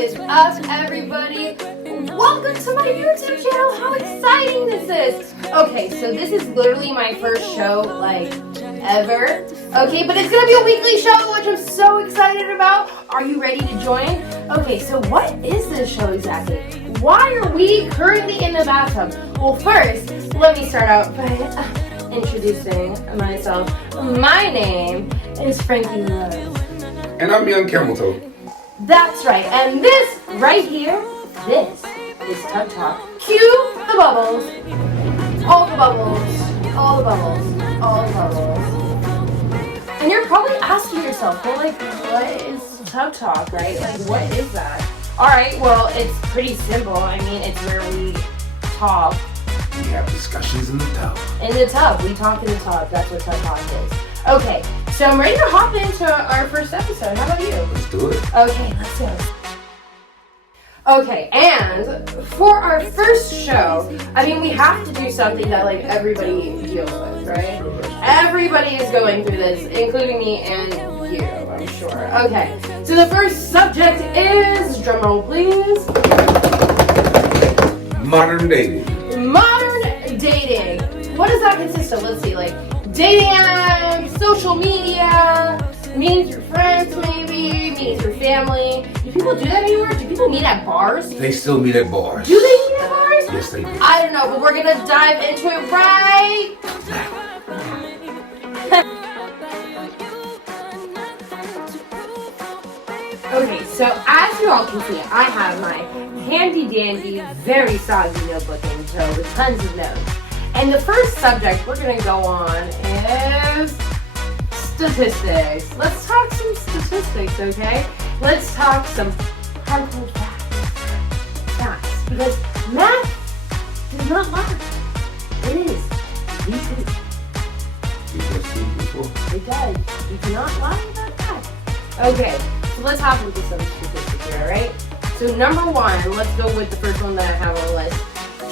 is up, everybody? Welcome to my YouTube channel. How exciting this is. Okay, so this is literally my first show, ever. Okay, but it's gonna be a weekly show, which I'm so excited about. Are you ready to join? Okay, so what is this show exactly? Why are we currently in the bathtub? Well, first, let me start out by introducing myself. My name is Frankie LaRose. And I'm YungCamelToe. That's right, and this right here, this is Tubtalk. Cue the bubbles. All the bubbles. All the bubbles. All the bubbles. And you're probably asking yourself, well, what is Tubtalk, right? What is that? Alright, well, it's pretty simple. I mean, it's where we talk. We have discussions in the tub. In the tub. We talk in the tub. That's what Tubtalk is. Okay, so I'm ready to hop into our first episode. How about you? Let's do it. Okay, let's go. Okay, and for our first show, I mean, we have to do something that everybody deals with, right? Everybody is going through this, including me and you, I'm sure. Okay, so the first subject is, drumroll please. Modern dating. Modern dating. What does that consist of? Let's see, dating apps, social media, meeting through friends maybe, meeting through family. Do people do that anymore? Do people meet at bars? They still meet at bars. Do they meet at bars? Yes, they do. I don't know, but we're gonna dive into it right now. Okay, so as you all can see, I have my handy dandy, very soggy notebook in tow with tons of notes. And the first subject we're going to go on is statistics. Let's talk some statistics, okay? Let's talk some hardcore facts. Because math does not lie. It is. It does. You cannot lie about that. Okay, so let's hop into some statistics here, alright? So number one, let's go with the first one that I have on the list.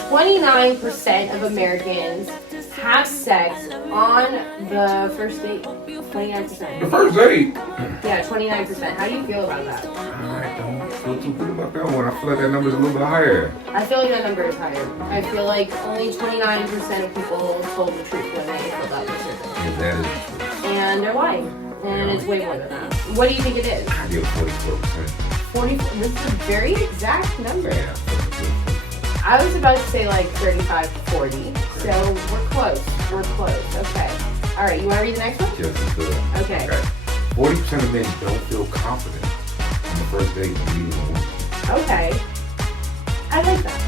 29% of Americans have sex on the first date. 29%. The first date? Yeah, 29%. How do you feel about that? I don't feel too good about that one. I feel like that number is a little bit higher. I feel like that number is higher. I feel like only 29% of people told the truth when they filled out the survey. Yeah, that is true. And they're lying. And it's way more than that. What do you think it is? I give 44%. 44. This is a very exact number. Yeah, 44%. I was about to say 35 to 40. So we're close. We're close. Okay. All right. You want to read the next one? Just as good. Okay. 40% of men don't feel confident on the first date when meeting a woman. Okay. I like that.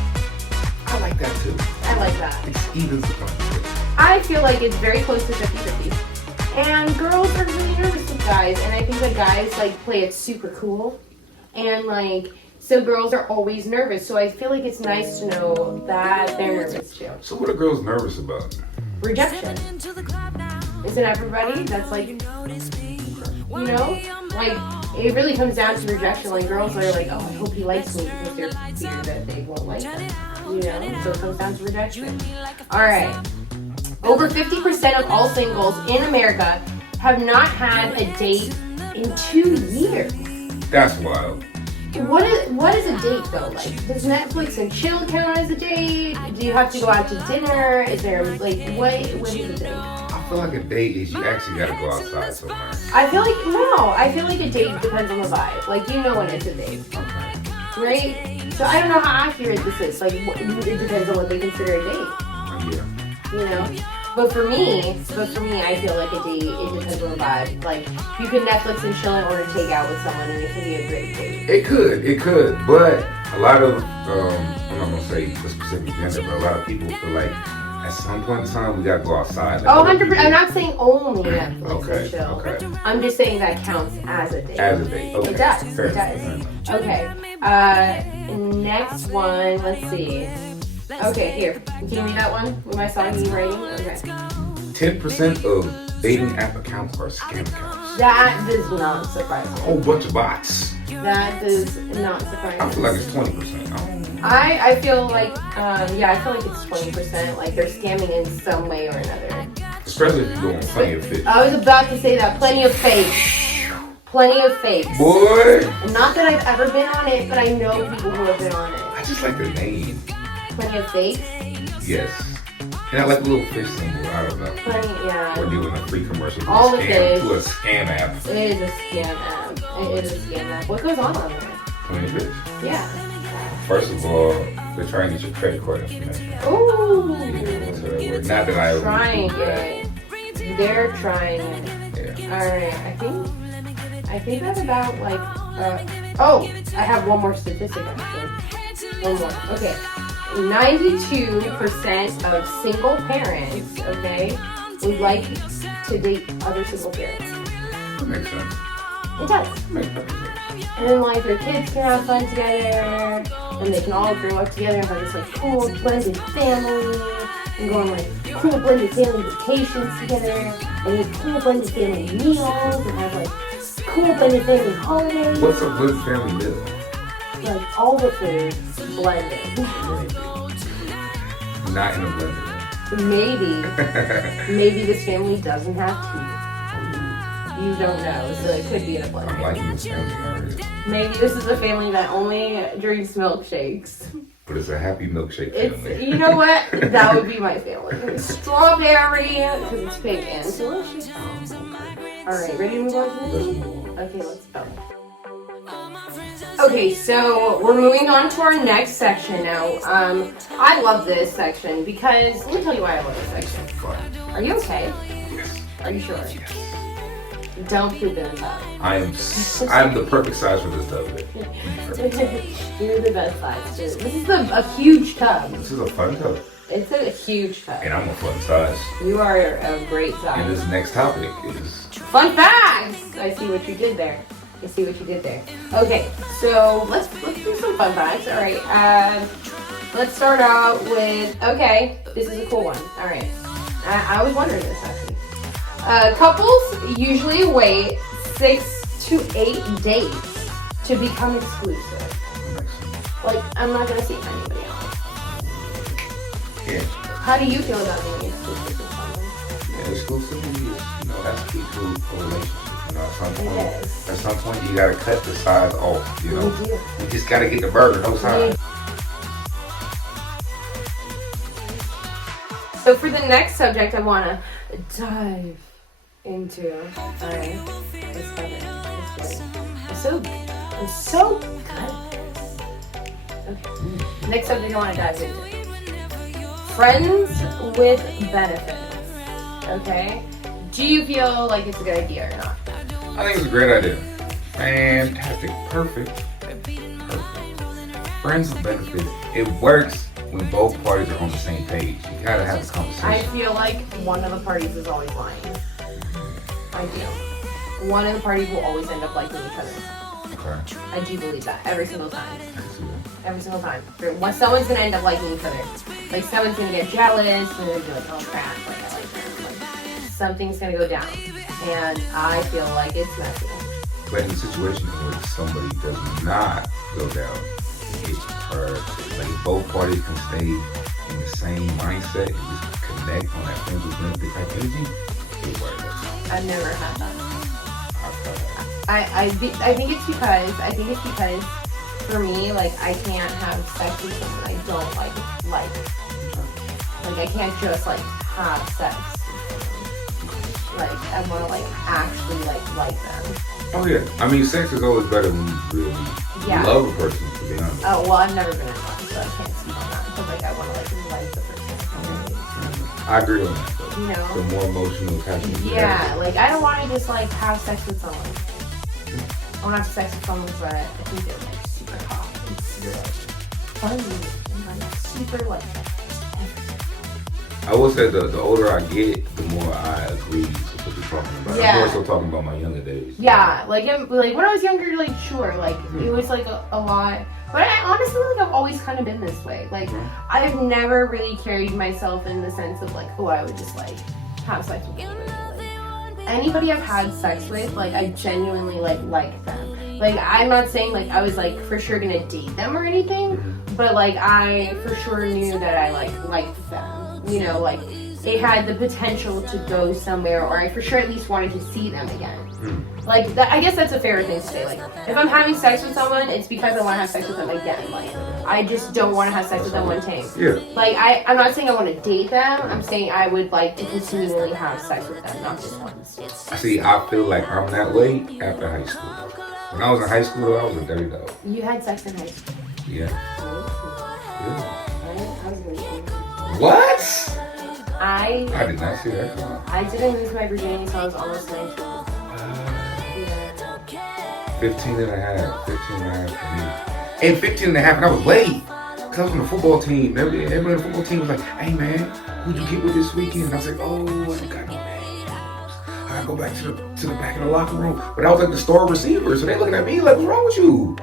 I like that too. I like that. It's even surprising. I feel like it's very close to 50-50. And girls are really nervous with guys. And I think that guys play it super cool. And so girls are always nervous. So I feel like it's nice to know that they're nervous too. So what are girls nervous about? Rejection. Isn't everybody? That's it really comes down to rejection. Girls are oh, I hope he likes me, because they're fear that they won't like them. So it comes down to rejection. Alright. Over 50% of all singles in America have not had a date in 2 years. That's wild. What is a date though? Does Netflix and chill count as a date? Do you have to go out to dinner? Is there what is a date? I feel like a date is you actually gotta go outside somewhere. I feel like a date depends on the vibe. You know when it's a date. Okay. Right? So I don't know how accurate this is. It depends on what they consider a date. Yeah. But for me, I feel like a date, it depends on the vibe. You can Netflix and chill and order takeout with someone, and it can be a great date. It could, but a lot of, I'm not gonna say the specific gender, but a lot of people feel like at some point in time we gotta go outside. Oh, 100%. I'm not saying only Netflix and chill. Okay. I'm just saying that counts as a date. As a date. Okay. It does. Fair It does. enough. Okay. Next one. Let's see. Okay, here. Can you read that one? With my soggy writing? Okay. 10% of dating app accounts are scam accounts. That does not surprise A me. whole bunch of bots. That does not surprise me. I feel like it's 20%. I feel like, I feel like it's 20%. They're scamming in some way or another. Especially if you go on Plenty of Fish. I was about to say that. Plenty of Fish. Plenty of fakes. Boy. Not that I've ever been on it, but I know people who have been on it. I just like the name. Plenty of fakes? Yes. And I like a little fish symbol. I don't know. Plenty, yeah. We're doing a free commercial to All a it is. scam app. It is a scam app. It is a scam app. What goes on there? Plenty of fish. Yeah. First of all, they're trying to get your credit card information. Ooh. Yeah, so that word. Not that I Trying do that. it. They're trying it. Yeah. Alright, I think that's about like, oh, I have one more statistic actually. One more. Okay. 92% of single parents, okay, would like to date other single parents. That makes sense. It does. Makes perfect sense. And then like their kids can have fun together, and they can all grow up together and have this like cool blended family, and go on like cool blended family vacations together, and eat cool blended family meals, and have like cool blended family holidays. What's a blended family meal? Like all the food blended. Not in a blender. Maybe this family doesn't have teeth. You don't know, so it could be in a blender. I'm liking this family already. Maybe this is a family that only drinks milkshakes. But it's a happy milkshake It's, family. you know what? That would be my family. Strawberry, because it's pink and delicious. Alright, ready to move on to Let's this? move on. Okay, let's go. Okay, so we're moving on to our next section now. I love this section because, let me tell you why I love this section. Fun. Are you okay? Yes. Are you sure? Yes. Don't poop in the tub. I'm the perfect size for this tub. You're the best size. This is a huge tub. This is a fun tub. It's a huge tub. And I'm a fun size. You are a great size. And this next topic is Fun facts! I see what you did there. Okay, so let's do some fun facts. All right, let's start out with, okay, this is a cool one. All right, I was wondering this actually. Couples usually wait 6 to 8 dates to become exclusive. Like, I'm not gonna see anybody else. yeah. How do you feel about being exclusive with someone? Yeah, exclusivity is, that's key to a relationship. At some point, you gotta cut the sides off. We do. You just gotta get the burger, no sides. So for the next subject, I wanna dive into. All right, let's cover it. I'm so good at this. Okay. Next subject I wanna dive into. Friends with benefits. Okay. Do you feel like it's a good idea or not? I think it's a great idea. Fantastic. Perfect. Friends with benefits. It works when both parties are on the same page. You gotta have a conversation. I feel like one of the parties is always lying. I do. One of the parties will always end up liking each other. Okay. I do believe that every single time. Every single time. Someone's gonna end up liking each other. Like someone's gonna get jealous and they're gonna be like, oh crap, like I like them. Like something's gonna go down. And I feel like it's messy. But in the situation where somebody does not go down, it's hard. Like if both parties can stay in the same mindset and just connect on that friends with benefit type energy, it works. I've never had that. I've had that. I think it's because for me, like I can't have sex with someone I don't like. Like I can't just like have sex. Like I want to like actually like them. Oh yeah, I mean sex is always better when you really love a person. To be honest. Oh well, I've never been in love, so I can't speak on that. But like I want to like the person. I agree on that. Though. You know. The more emotional attachment. Yeah, like I don't want to just like have sex with someone. I want to have sex with someone so that I think they're like super hot and super like funny and like super like. I will say the older I get, the more I agree with what you're talking about. Yeah. I'm more so talking about my younger days. Yeah, like when I was younger, like sure, like it was like a lot. But I honestly like I've always kind of been this way. Like I've never really carried myself in the sense of like who I would just like have sex with anybody. Like, anybody I've had sex with, like I genuinely like them. Like I'm not saying like I was like for sure gonna date them or anything, but like I for sure knew that I liked them. You know, like it had the potential to go somewhere, or I for sure at least wanted to see them again. Like, that, I guess that's a fair thing to say. Like, if I'm having sex with someone, it's because I want to have sex with them again. Like, I just don't want to have sex with them one time. Yeah. Like, I'm not saying I want to date them. I'm saying I would like to continually have sex with them, not just once. See, I feel like I'm that way after high school. When I was in high school, though, I was a dirty dog. You had sex in high school? Yeah. What? I did not see that coming. I didn't lose my virginity until I was almost 19. 15 and a half for me. And 15 and a half, and I was late. Because I was on the football team. Everybody on the football team was like, hey man, who'd you get with this weekend? And I was like, oh, I don't got no names. I gotta go back to the back of the locker room. But I was like the star receiver, so they looking at me like, what's wrong with you?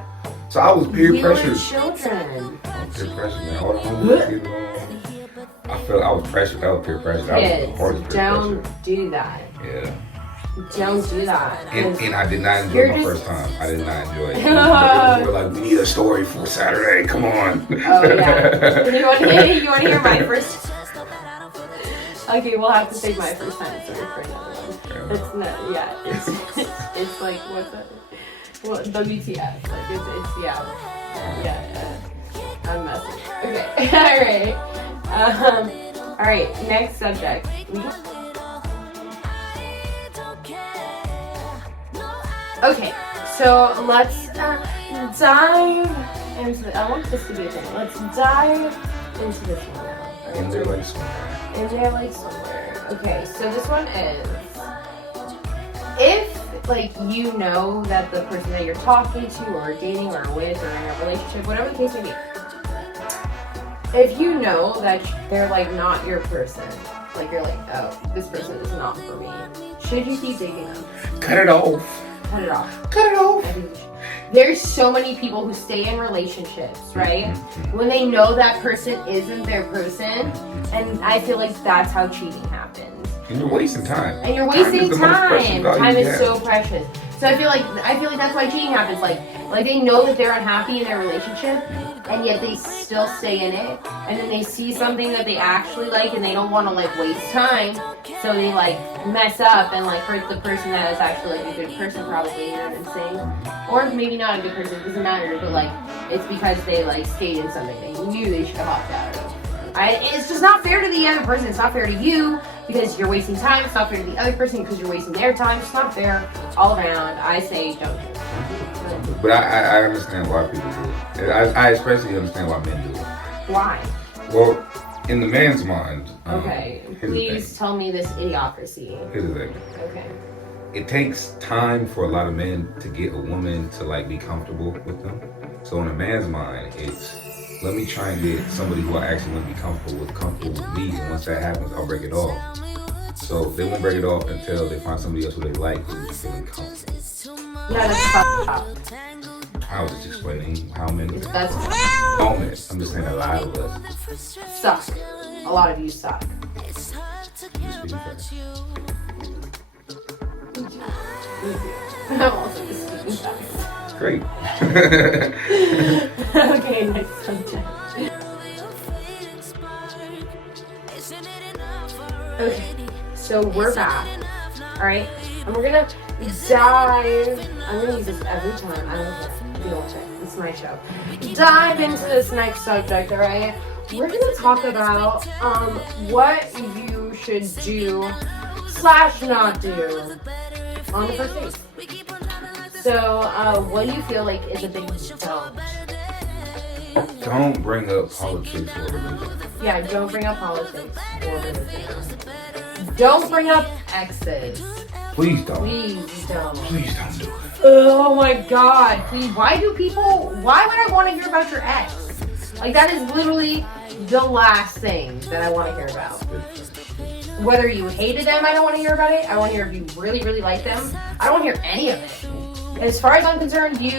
So I was peer pressured. Children. Peer pressure, man. All the homies. I was pressured. That was peer pressure. That was the hardest peer don't pressure. do that. Yeah. Don't do that. And I did not enjoy my first time. I did not enjoy it. They were like, we need a story for Saturday. Come on. Oh yeah. You want to hear my first? Okay, we'll have to save my first time story for another one. It's not. Yeah. It's like what's that? Well, WTF? Like it's yeah. I'm messing. Okay. All right. Next subject. Okay, so let's dive into the, I want this to be a thing. Let's dive into this one now. Right? In there like somewhere. In there like somewhere. Okay, so this one is, if like you know that the person that you're talking to or dating or with or in a relationship, whatever the case may be, if you know that they're like not your person, like you're like, oh, this person is not for me, should you keep dating them? Cut it off. Cut it off. Cut it off. There's so many people who stay in relationships, right? When they know that person isn't their person, and I feel like that's how cheating happens. And you're wasting time. And you're wasting time. Time is so precious. So I feel like that's why cheating happens. Like they know that they're unhappy in their relationship, and yet they still stay in it. And then they see something that they actually like, and they don't want to like waste time, so they like mess up and like hurt the person that is actually like a good person, probably. You know what I'm saying? Or maybe not a good person. It doesn't matter. But like it's because they like stayed in something they knew they should have hopped out of. It's just not fair to the other person. It's not fair to you because you're wasting time. It's not fair to the other person because you're wasting their time. It's not fair all around. I say don't do it. But I understand why people do it. I especially understand why men do it. Why? Well, in the man's mind. Okay, please tell me this idiocracy. Here's the thing. Okay. It takes time for a lot of men to get a woman to like be comfortable with them. So in a man's mind, it's let me try and get somebody who I actually want to be comfortable with me. And once that happens, I'll break it off. So they won't break it off until they find somebody else who they like who's feeling comfortable. Yeah, that's fucked up. I was just explaining how men. That's I'm just saying a lot of us suck. A lot of you suck. You speaking fast. I'm also just speaking fast. Great. Okay, next subject. Okay, so we're back. Alright, and we're gonna dive. I'm gonna use this every time. I don't care. You don't check. It's my show. Dive into this next subject, alright? We're gonna talk about what you should do / not do on the first date. So, what do you feel like is a big don't? Don't bring up politics or religion. Yeah, don't bring up politics or religion. Don't bring up exes. Please don't. Please don't. Please don't do it. Oh my god, please. Why would I want to hear about your ex? Like, that is literally the last thing that I want to hear about. Whether you hated them, I don't want to hear about it. I want to hear if you really, really like them. I don't want to hear any of it. As far as I'm concerned, you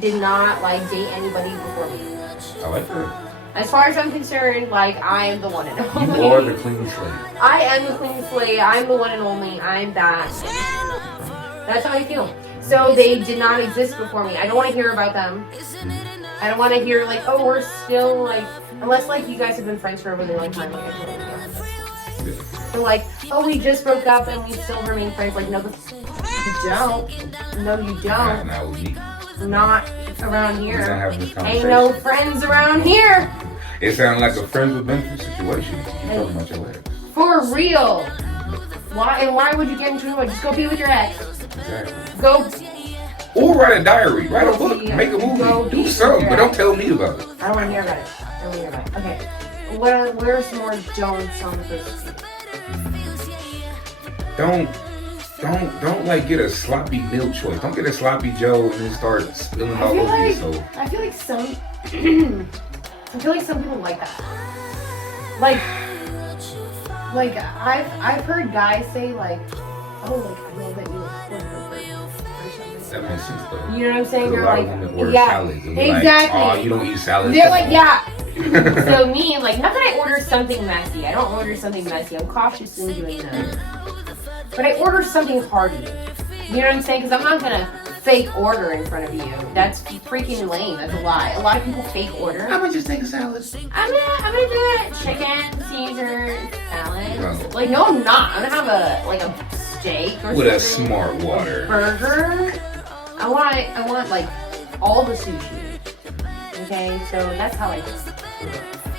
did not date anybody before me. I like her. As far as I'm concerned, I am the one and only. You are the clean slate. I am the clean slate. I'm the one and only. I'm that. That's how I feel. So they did not exist before me. I don't want to hear about them. I don't want to hear oh, we're still unless you guys have been friends for a really long time. I totally get it. They're like, oh, we just broke up and we still remain friends. Like, no, you don't. No, you don't. Not with me. Not around here. We're not having this Ain't conversation. no friends around here. It sounded like a friends with benefits situation. You talking about your ex. For real. Why would you get into it? Just go be with your ex. Exactly. Go. Or write a diary, write a book, make a movie, do something, but don't tell me about it. I don't want to hear about it. I don't want to hear about it. Okay. What are some more don'ts on the first date? Don't like get a sloppy milk choice. Don't get a sloppy Joe and then start spilling all over yourself. I feel like some people like that. Like I've heard guys say like, oh, like I love that you look or something. That makes sense though. You know what I'm saying? They're A lot like, of women order yeah, salads and exactly. like, oh, you don't eat salads. They're like, yeah. So me, like, not that I order something messy. I don't order something messy. I'm cautious in doing that. But I order something hearty. You know what I'm saying? Because I'm not gonna fake order in front of you. That's freaking lame. That's a lie. A lot of people fake order. I'm gonna just take a salad. I'm gonna do it. Chicken, Caesar, salad. No. Like, no, I'm not. I'm gonna have a steak or With a something. smart water. Burger. I want like all the sushi. Okay, so that's how I do it.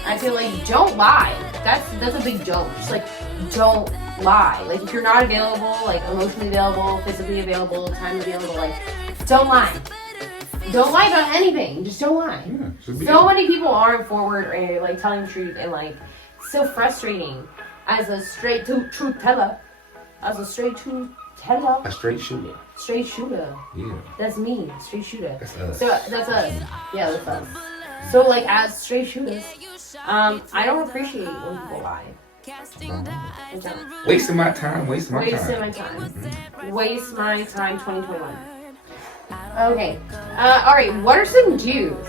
I feel like don't lie. That's a big don't. Just like don't lie. Like if you're not available, like emotionally available, physically available, time available, like don't lie. Don't lie about anything. Just don't lie. Yeah, so many people aren't forward or like telling the truth, and like it's so frustrating as a straight truth teller. As a straight truth teller. A straight shooter. Straight shooter. Yeah. That's me. Straight shooter. That's us. So that's us. Yeah, that's us. So like as straight shooters, I don't appreciate when people lie. I don't. Wasting my time. Wasting my Wasting time. my time. Waste my time 2021. Okay. Alright, what are some do's?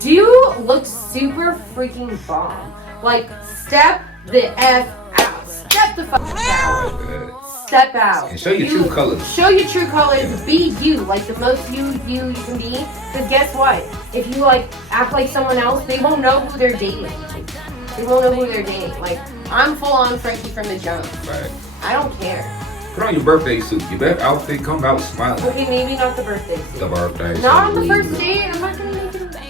Do look super freaking bomb. Like, step the F out. Step the fuck out. Step out. And show your true colors. Show your true colors. Be you. Like, the most you can be. Because guess what? If you, like, act like someone else, they won't know who they're dating. They won't know who they're dating. Like, I'm full on Frankie from the jump. Right. I don't care. Put on your birthday suit. Your best outfit. Come out smiling. Okay, maybe not the birthday suit. The birthday. Not on the first date. I'm not gonna make it a birthday.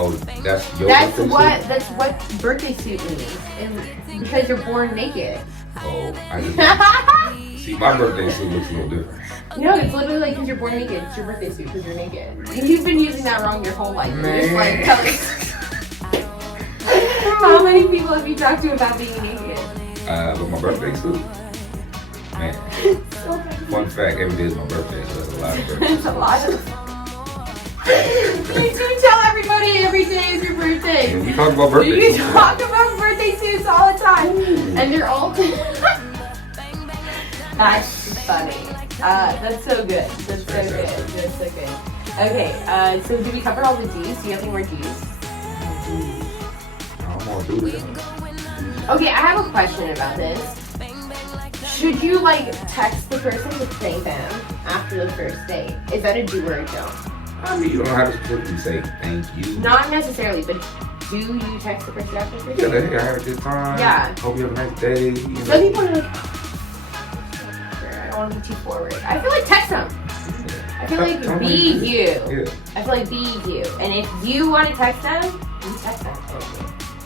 Oh, that's your That's birthday what suit? that's what birthday suit means. And because you're born naked. Oh, I just see my birthday suit looks a little different. No, it's literally like because you're born naked. It's your birthday suit because you're naked. You've been using that wrong your whole life. You're just like telling. How many people have you talked to about being naked? With my birthday suit. Man, fun fact, every day is my birthday, so that's a lot of birthdays. It's a lot of. You do tell everybody every day is your birthday. And we talk about birthday You suits. talk about birthday suits all the time, and they're all. That's funny. That's so good. That's so good. That's so good. Okay. So did we cover all the D's? Do you have any more D's? I'm gonna do it. Okay, I have a question about this. Should you like text the person to thank them after the first date? Is that a do or a don't? I mean, you don't have to specifically say thank you. Not necessarily, but do you text the person after the first Yeah, date? hey, I had a good time. Yeah. Hope you have a nice day. You know. Some people are like, I don't want to be too forward. I feel like text them. I feel like Tell be me. you. Yeah. I feel like be you. And if you want to text them, you text them.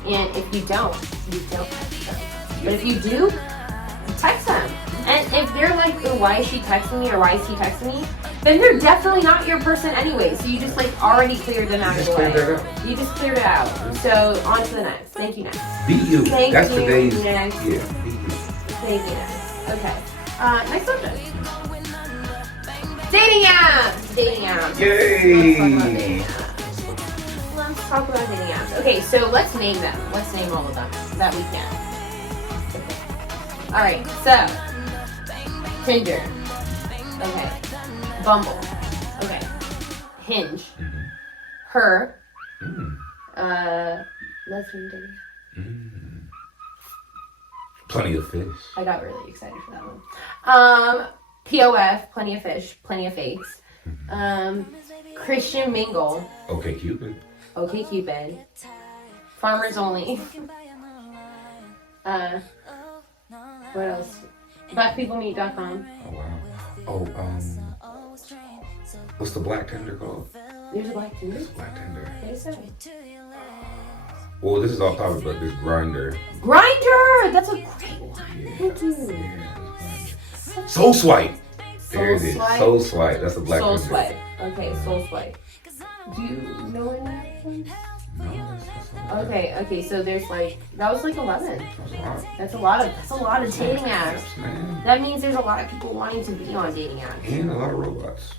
And if you don't text them. But if you do, text them. And if they're like, oh, why is she texting me or why is he texting me? Then they're definitely not your person anyway. So you just like already cleared them out of the way. You just cleared it out. So on to the next. Thank you next. Be you. Thank That's you today's. next. Yeah. Be you. Thank you next. Okay. Next subject. Dating apps. Dating apps. Yay. Let's talk about dating apps. Okay, so let's name them. Let's name all of them that we can. Okay. All right. So Tinder. Okay. Bumble. Okay. Hinge. Mm-hmm. Her. Mm. Lesbian dating. Mm. Plenty of fish. I got really excited for that one. POF, plenty of fish, plenty of fakes. Christian Mingle. Okay, Cupid. Okay, Cupid. Farmers Only. What else? BlackPeopleMeet.com. Oh wow. Oh what's the black tender called? There's a Black Tinder? It's Black Tender. What is that? Well, this is off topic, but this Grinder. Grinder! That's a great one. Yeah. Thank you. Yeah, Soul Swipe. There it is. Soul Swipe. That's a Black Soul Tender. Swipe. Okay, Soul Swipe. Do you know any ones? No, that's Okay, so there's like, that was like 11. a lot. That's a lot of dating apps. Man. That means there's a lot of people wanting to be on dating apps. And a lot of robots.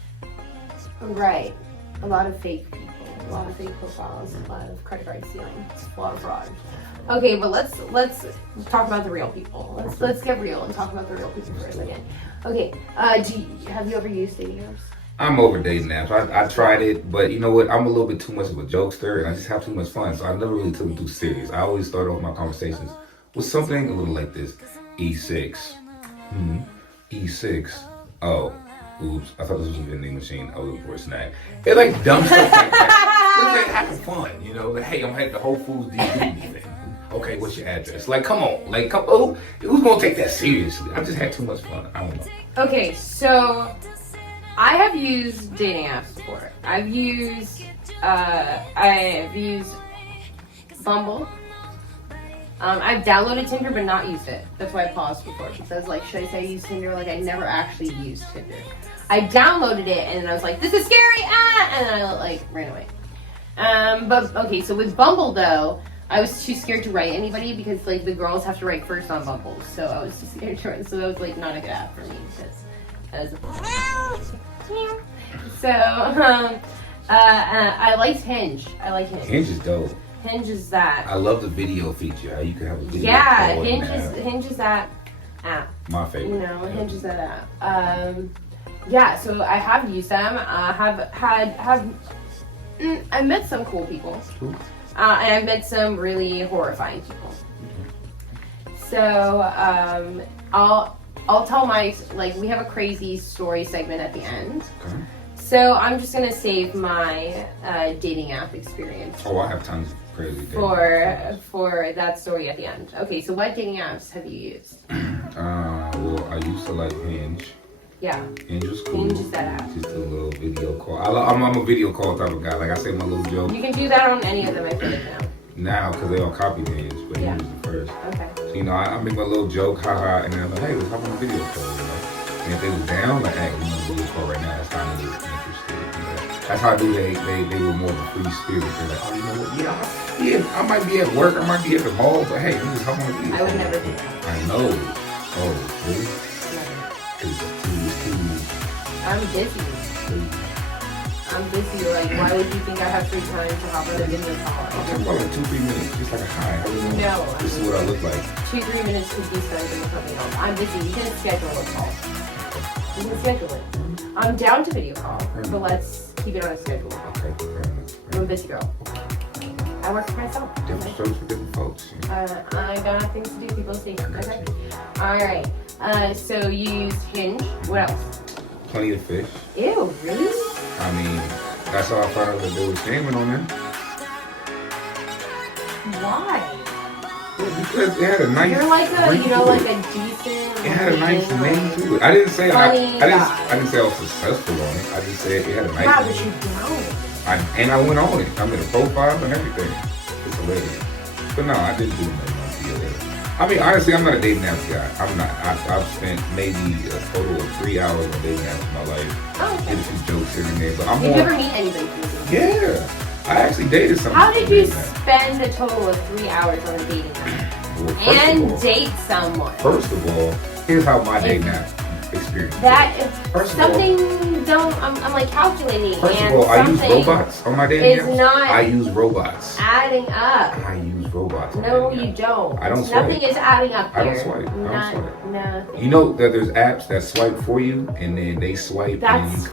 Right. A lot of fake people. A lot of fake profiles. A lot of credit card stealing. A lot of fraud. Okay, but let's talk about the real people. Let's get real and talk about the real people for a second. Okay, have you ever used dating apps? I'm over dating apps. I tried it, but you know what? I'm a little bit too much of a jokester, and I just have too much fun, so I never really took it too serious. I always start off my conversations with something a little like this. E6. E6. Oh, oops. I thought this was a vending machine. I was looking for a snack. It's like dumb stuff like that. It's like having fun, you know? Like, hey, I'm heading to Whole Foods. Do you do anything? Okay, what's your address? Like, come on. Like, who's gonna take that seriously? I just had too much fun. I don't know. Okay, so I have used dating apps before. I've used Bumble. I've downloaded Tinder but not used it. That's why I paused before. Because like, should I say I used Tinder? Like, I never actually used Tinder. I downloaded it and then I was like, this is scary, and then I like ran away. But okay, so with Bumble though, I was too scared to write anybody because like the girls have to write first on Bumble, so I was too scared to write. So that was like not a good app for me because I liked Hinge. I like Hinge. Hinge is dope. Hinge is that. I love the video feature. How you can have a video. Yeah, call Hinge is that app. My favorite. You know, Hinge is that app. Yeah, so I have used them. I met some cool people. Cool. And I've met some really horrifying people. So I'll tell my, like, we have a crazy story segment at the end. Okay. So I'm just gonna save my dating app experience. Oh, I have tons of crazy dating for that story at the end. Okay, so what dating apps have you used? Well, I used to like Hinge. Yeah. Hinge was cool. Hinge is that app. Just a little video call. I'm a video call type of guy. Like I say my little joke. You can do that on any of them, I feel like now. Now, because they all copy Hinge, but Yeah. Hinge was the first. Okay. So, you know, I make my little joke, haha, and then I'm like, hey, let's hop on a video call. You know? And if they was down, like, hey, we're on a video call right now, that's how I knew they were interested. You know? That's how I knew they were more of a free spirit. They're like, oh, you know what? Yeah, I might be at work, I might be at the mall, but hey, let me just hop on a video call. I would never do that. I know. Oh, really? Never. Because I'm busy. Like, why would you think I have free time to hop on a video I'm call? talking about like 2-3 minutes, just like a hi. No. This is what I look like. 2-3 minutes could be spent doing something else. I'm busy. We can schedule a call. We can schedule it. I'm down to video call, but let's keep it on a schedule. Okay, fair enough. I'm a busy girl. I work for myself. Different strokes for different folks. I don't have things to do. People stay. Okay. All right. So you used Hinge. What else? Plenty of fish. Ew, really? I mean, that's how I found out that they were scamming on them. Why? Well, because it had a nice. You're like a, ring you know, to like it. a decent. It had a nice name to it. I didn't say I didn't say I was successful on it. I just said it had a nice Yeah, name. but you don't. And I went on it. I made a profile and everything. It's hilarious. But no, I didn't do nothing on PLA. I mean, honestly, I'm not a dating apps guy. I'm not. I've spent maybe a total of 3 hours on dating apps in my life. Oh, okay. Did a few jokes here and there, but I'm Did more. you ever meet anybody from dating? Yeah, I actually dated someone. How did from you dating apps. spend a total of 3 hours on a dating app? Well, And date someone? First of all, here's how my dating app experience. That if First of all- something don't, I'm like calculating, First and of all, I use something robots on my dating is apps. not I use robots. adding up. I use robots. on No, dating you apps. don't. I don't swipe. Nothing is adding up I here. don't swipe. I don't Not, swipe. nothing. You know that there's apps that swipe for you, and then they swipe, That's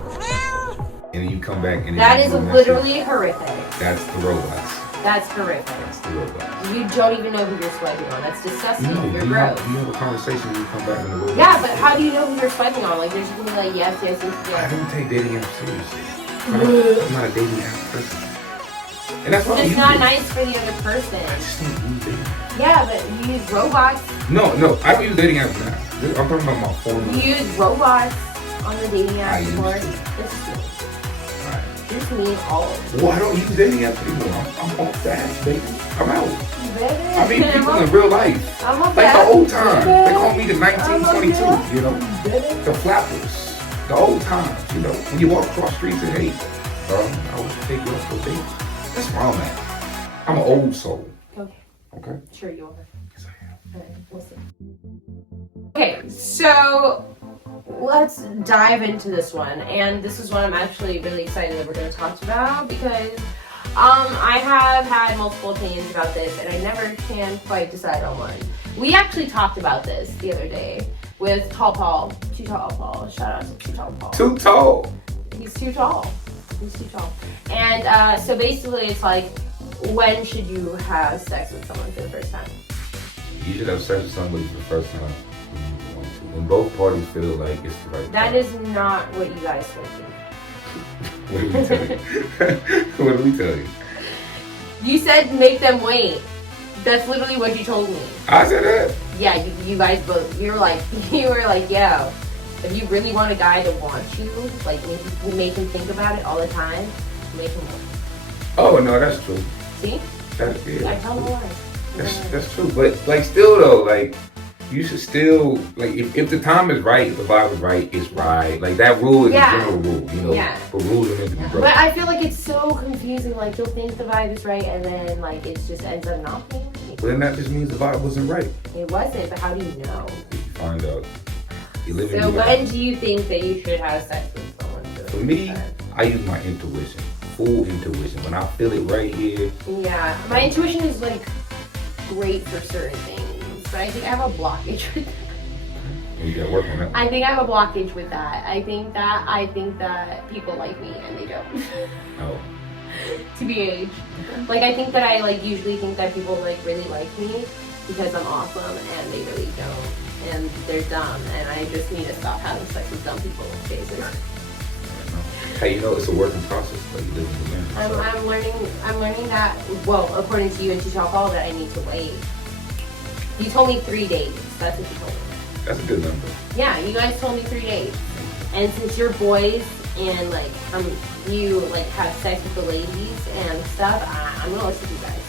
and then you come back, and then that you is do a message. literally horrific. That's the robots. That's horrific. That's the robots. You don't even know who you're swiping on. That's disgusting. No, You're you gross. have a conversation when you come back in the robot. Yeah, but how do you know who you're swiping on? Like, there's just gonna be like, yes, yes, yes, I yes. don't take dating apps seriously. I'm not a dating app person. And that's why it's not nice for the other person. I just don't use dating apps. Yeah, but you use robots. No, I don't use dating apps now. I'm talking about my phone. You use robots on the dating apps before. This is me. Alright. This is me all over. Well, I don't use dating apps anymore. I'm off that, baby. I'm out. Baby. I mean, people in real life. I'm Like the old time. They call me the 1922, you know? The flappers. The old times, you know? When you walk across streets and hey, I would take you out for a date. That's where I'm at. I'm an old soul. Okay. Okay? Sure you are. Yes, I am. Alright, we'll see. Okay, so let's dive into this one. And this is one I'm actually really excited that we're going to talk about because I have had multiple opinions about this and I never can quite decide on one. We actually talked about this the other day with Tall Paul. Too Tall Paul. Shout out to Too Tall Paul. Too tall. He's too tall. He's too tall. And so basically it's like, when should you have sex with someone for the first time? You should have sex with somebody for the first time when both parties feel like it's the right That time. is not what you guys think. What did we tell you? What did we tell you? You said make them wait. That's literally what you told me. I said that. Yeah, you guys both. You were like, yo, if you really want a guy to want you, like make him think about it all the time, make him wait. Oh no, that's true. See? That's good. I tell no lies. That's true. But like still though, like you should still like if the time is right, if the vibe is right, it's right. Like that rule is a general rule, you know. Yeah. But rules are meant to be broken. But I feel like it's so confusing. Like you'll think the vibe is right, and then like it just ends up not being right. But then that just means the vibe wasn't right. It wasn't. But how do you know? You find out. You live in So your when life. do you think that you should have sex with someone? For me, I use my intuition, full intuition. When I feel it right here. Yeah, my intuition is like great for certain things, but I think I have a blockage with that. You gotta work on that. I think I have a blockage with that. I think that people like me and they don't. Oh. TBH. Like I think that I like usually think that people like really like me because I'm awesome and they really don't. And they're dumb and I just need to stop having sex with dumb people basically. Hey, you know, it's a working process. Like you live in the I'm learning that, well, according to you and to Tall Paul, that I need to wait. You told me 3 days. That's what you told me. That's a good number. Yeah, you guys told me 3 days. And since you're boys and like you like have sex with the ladies and stuff, I'm gonna listen to you guys.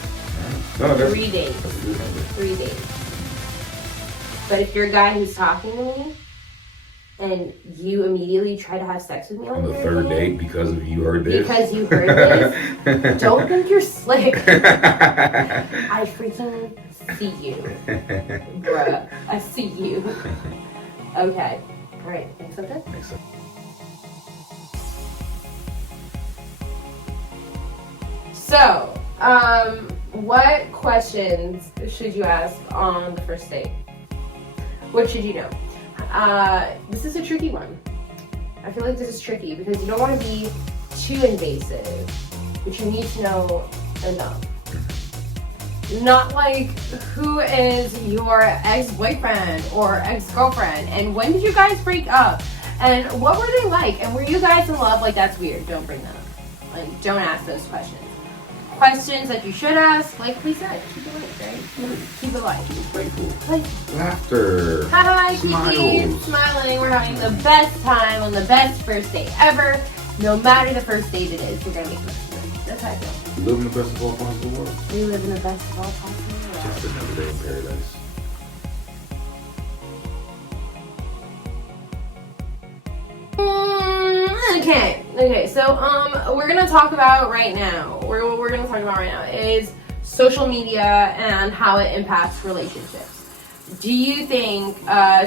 No, that's 3 days. That's a good number. 3 days. But if you're a guy who's talking to me and you immediately try to have sex with me On the third date because of you heard this. Because you heard this, don't think you're slick. I freaking see you, bruh. I see you. Okay. All right. Next subject. Next up. So, what questions should you ask on the first date? What should you know? This is a tricky one. I feel like this is tricky because you don't want to be too invasive, but you need to know enough. Not like who is your ex-boyfriend or ex-girlfriend and when did you guys break up and what were they like and were you guys in love? Like that's weird. Don't bring that up. Like don't ask those questions. Questions that you should ask, like we said, keep it light, right? Keep it light. Playful. Like, Laughter. hi, Smiles. Kiki, smiling. We're having the best time on the best first date ever. No matter the first date it is, we're gonna make this good. That's how I feel. You live in the best of all possible worlds. We live in the best of all possible worlds. Just another day in paradise. Okay, so we're gonna talk about right now. What we're gonna talk about right now is social media and how it impacts relationships. Do you think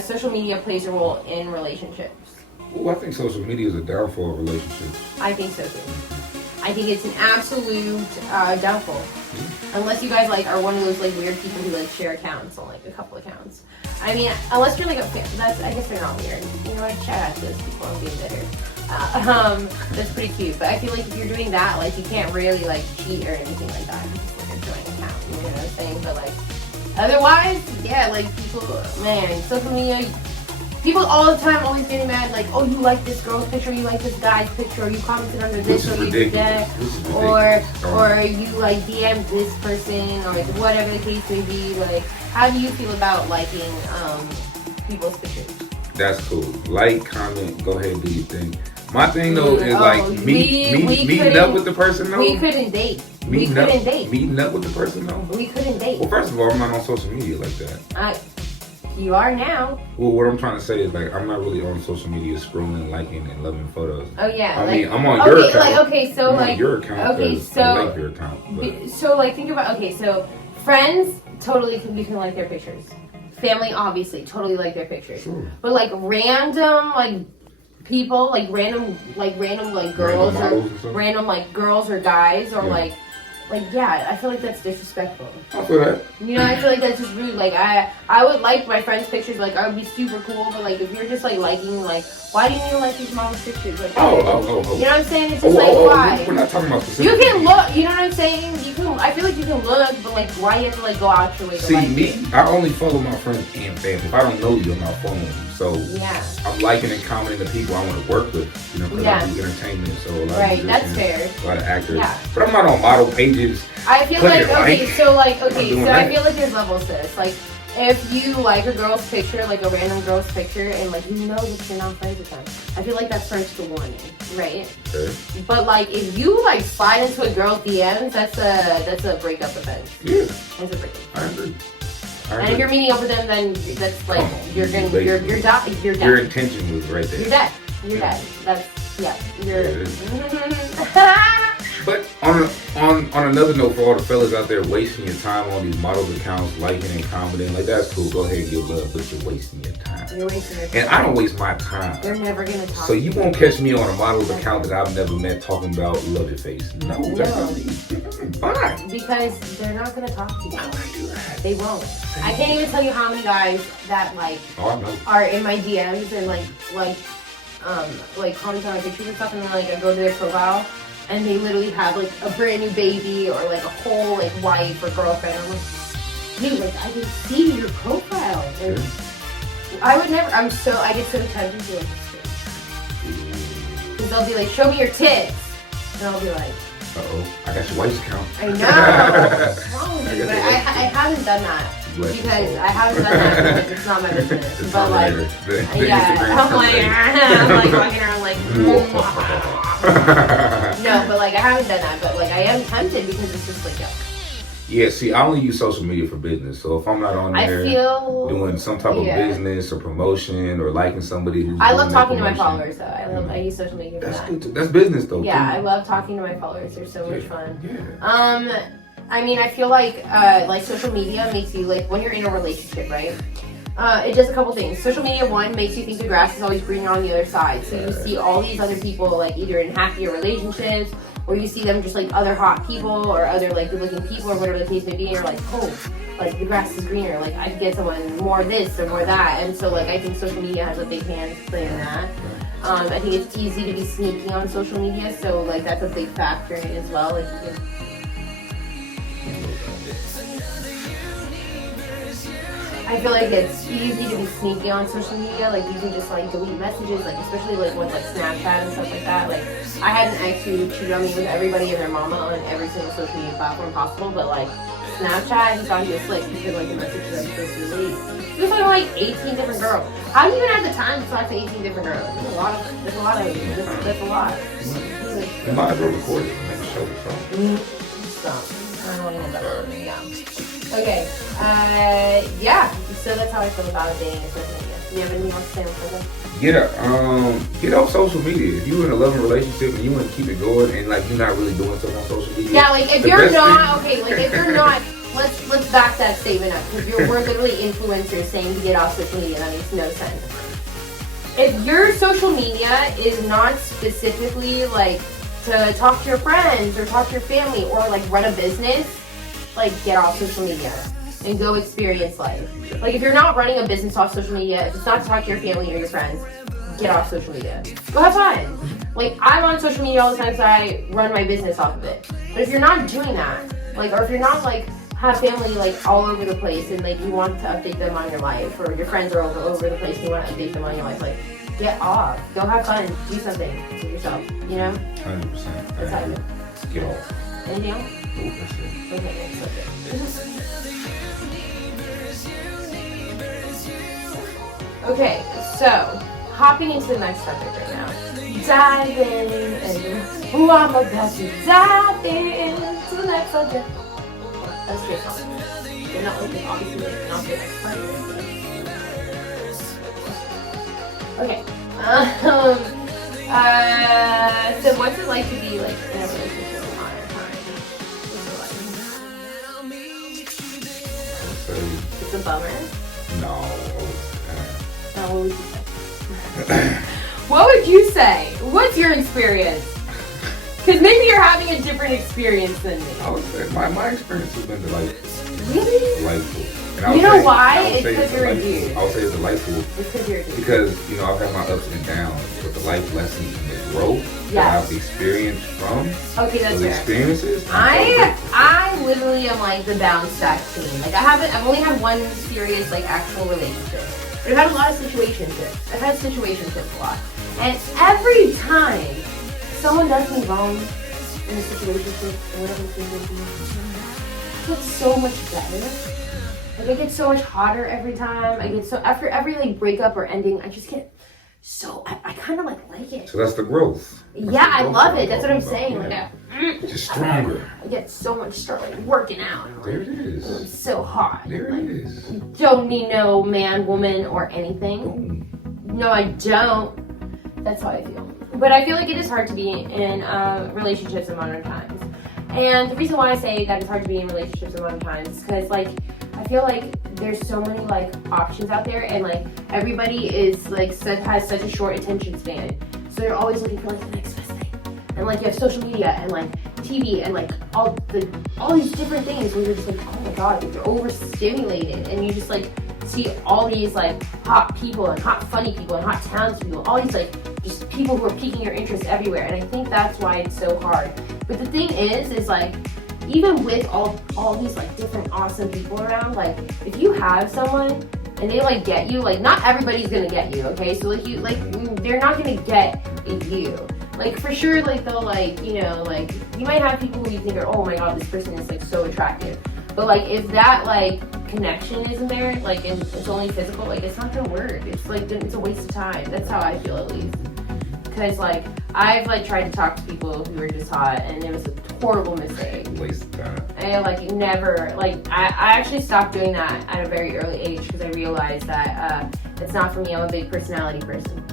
social media plays a role in relationships? Well, I think social media is a downfall of relationships. I think so too. I think it's an absolute downfall. Unless you guys like are one of those like weird people who like share accounts on like a couple accounts. I mean, unless you're like that's I guess they're not weird. You know what? Shout out to those people. I'm being bitter. That's pretty cute. But I feel like if you're doing that, like you can't really like cheat or anything like that. It's just like a joint account. You know what I'm saying? But like otherwise, yeah, like people, man, social media. people all the time always getting mad, like, oh, you like this girl's picture, you like this guy's picture, or you commented under this, or you did that, or you like DM this person, or like, whatever the case may be. Like, how do you feel about liking people's pictures? That's cool. Like, comment, go ahead and do your thing. My thing though is like meeting up with the person though. We couldn't date. We couldn't date. Meeting up with the person though. We couldn't date. Well, first of all, I'm not on social media like that. You are now. Well, what I'm trying to say is like I'm not really on social media scrolling, liking, and loving photos. Oh yeah. I mean, I'm on your account. I'm on your account. Okay, so I like your account. But. So like think about so friends totally you can like their pictures. Family obviously totally like their pictures. Sure. But like random like people like random girls or random like girls or guys or like I feel like that's disrespectful. I feel that. You know, I feel like that's just rude. Like I would like my friends' pictures, like I would be super cool, but like if you're just like liking like why do you like these models' pictures? Like, you know what I'm saying? It's just why? We're not talking about specific. You can look, you know what I'm saying? You can I feel like you can look, but like why you have to like go out your way to like me, I only follow my friends and family. If I don't know you, I'm not following you. So I'm liking and commenting the people I want to work with, you know, because I do entertainment, so a lot of that's fair. A lot of actors. Yeah. But I'm not on model pages. I feel like I feel like there's levels to this. Like if you like a girl's picture, like a random girl's picture, and like you know that you're not friends with them, I feel like that's first to warning, right? Okay. But like if you like slide into a girl's DMs, that's a breakup offense. Yeah. That's a breakup. I agree. And if you're meeting up with them, then that's like you're dead. Your intention was right there. You're dead. You're dead. That's You're. But on another note, for all the fellas out there wasting your time on these models accounts, liking and commenting, like that's cool. Go ahead and give love, but you're wasting your time. You're wasting your time. And I don't waste my time. They're never gonna talk. So you won't catch me on a model's account that I've never met talking about love your face. No, that's not me. Why? Because they're not gonna talk to you. Why would I do that? They won't. I can't even tell you how many guys that like are in my DMs and like comment on my pictures and stuff, and then like I go to their profile. And they literally have like a brand new baby or like a whole like wife or girlfriend. I'm like, hey, like I can see your profile. And I would never. I get so tempted to like, because they'll be like, show me your tits, and I'll be like, I got your wife's account. I know. What's wrong with you? But I haven't done that. Because I haven't done that because it's not my business. It's but like, I'm like walking around like, no, but like I haven't done that. But like I am tempted because it's just like, yeah, see, I only use social media for business. So if I'm not on there doing some type of business or promotion or liking somebody who's I love talking to my followers though. I use social media for that. That's good too. That's business though. Yeah, I love talking to my followers. They're so much fun. Yeah. I mean, I feel like social media makes you, like, when you're in a relationship, right? It does a couple things. Social media, one, makes you think the grass is always greener on the other side. So you see all these other people, like, either in happier relationships, or you see them just, like, other hot people, or other, like, good-looking people, or whatever the case may be, and you're like, oh, like, the grass is greener. Like, I could get someone more this or more that. And so, like, I think social media has a big hand to play in that. I think it's easy to be sneaky on social media, so, like, that's a big factor in it as well. Like, you can... I feel like it's easy to be sneaky on social media. Like you can just like delete messages, like especially like with like Snapchat and stuff like that. Like I had an ex who cheated on me with everybody and their mama on every single social media platform possible, but like Snapchat, he found you a slick because like the messages are supposed to delete. There's like 18 different girls. How do you even have the time to talk to 18 different girls? That's a lot. You might as well record it and make a show or something. I don't even know. Yeah. Okay. So that's how I feel about dating and social media. Do you have anything else to say on social? Get off social media. If you're in a loving relationship and you want to keep it going and like you're not really doing stuff on social media. Yeah, like if you're not if you're not, let's back that statement up because we're literally influencers saying to get off social media. That makes no sense. If your social media is not specifically like to talk to your friends or talk to your family or like run a business, like get off social media and go experience life. Like if you're not running a business off social media, if it's not to talk to your family or your friends, get off social media. Go have fun. Like I'm on social media all the time because I run my business off of it. But if you're not doing that, like, or if you're not like have family like all over the place, and like you want to update them on your life, or your friends are all over the place and you want to update them on your life, like get off, go have fun, do something to yourself, you know? 100%. That's how I feel. Get off. Anything else? Nope, that's it. Okay, next subject. Okay, so hopping into the next subject right now. Diving in. Ooh, I'm about to dive into the next subject. That's a good song. They're not looking, obviously, like, not the next part. Okay. So what's it like to be like in a relationship in modern times? What's it like? It's a bummer. No. What would you say? What would you say? What's your experience? Because maybe you're having a different experience than me. I would say my experience has been delightful. Really? Delightful. And You know why? It's because you're a dude. I would say it's delightful. It's because you're a dude. Because, you know, I've had my ups and downs, but the life lessons and the growth that I've experienced from Okay, that's those fair. experiences. I literally am like the bounce back queen. Like I've only had one serious like actual relationship. But I've had a lot of situationships. I've had situationships a lot. And every time someone does me wrong in a situationship or whatever the thing may be, I get so much better. Like I get so much hotter every time. I get so after every like breakup or ending, I just get so I kind of like it. So that's the growth. Yeah, I love it. That's what I'm saying. Yeah. Like Just stronger. I get so much stronger, like working out. There it I'm is. so hot. There Like, it is. don't need no man, woman, or anything. Boom. No, I don't. That's how I feel. But I feel like it is hard to be in relationships in modern times. And the reason why I say that it's hard to be in relationships in modern times is because, like, I feel like there's so many, like, options out there, and, like, everybody is, like, has such a short attention span. So they're always looking for, like, the next best thing. And, like, you have social media and, like, TV and, like, all these different things where you're just like, oh my god, you're overstimulated. And you just, like, see all these, like, hot people and hot funny people and hot talented people. All these, like, just people who are piquing your interest everywhere. And I think that's why it's so hard. But the thing is like, even with all these like different awesome people around, like if you have someone and they like get you, like not everybody's gonna get you, okay? So like they're not gonna get you. Like for sure, like they'll like, you know, like you might have people who you think are, oh my god, this person is like so attractive. But like if that like connection isn't there, like and it's only physical, like it's not gonna work. It's like it's a waste of time. That's how I feel at least. Because like I've like tried to talk to people who are just hot, and it was a horrible mistake. Waste of time. I like never like I actually stopped doing that at a very early age because I realized that it's not for me. I'm a big personality person.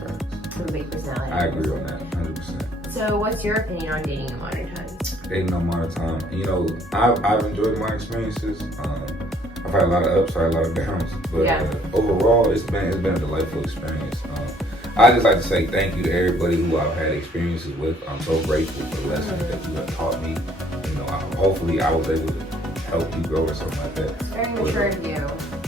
I'm a big personality. I agree on that, 100%. So, what's your opinion on dating in modern times? Dating on modern time, you know, I've enjoyed my experiences. I've had a lot of ups, I've had a lot of downs, but overall, it's been a delightful experience. I just like to say thank you to everybody who I've had experiences with. I'm so grateful for the lessons that you have taught me. You know, hopefully I was able to help you grow or something like that. It's very mature of you.